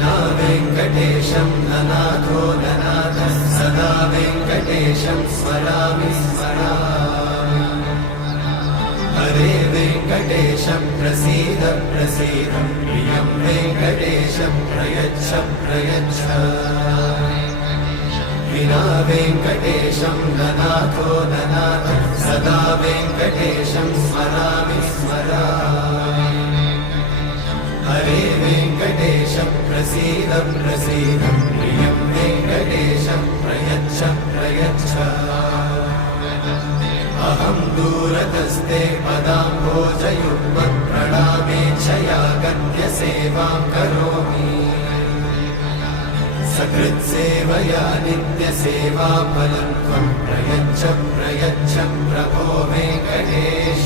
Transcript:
विना वेङ्कटेशं ननाथो ननाथः सदा वेङ्कटेशं स्मरामि स्मरामि हरे वेङ्कटेशं प्रसीद प्रसीद प्रियं वेङ्कटेशं प्रयच्छ प्रयच्छ विना वेङ्कटेशं ननाथो ननाथः सदा वेङ्कटेशं स्मरामि स्मरामि हरे वेङ्कटेशं प्रसीद प्रसीद प्रियं वेङ्कटेशं प्रयच्छ प्रयच्छ अहं दूरतस्ते पदाम्भोजयुग्मप्रणामेच्छया गत्य सेवां करोमि सकृत्सेवया नित्यसेवाफलं त्वं प्रयच्छ प्रयच्छ प्रभो वेङ्कटेश।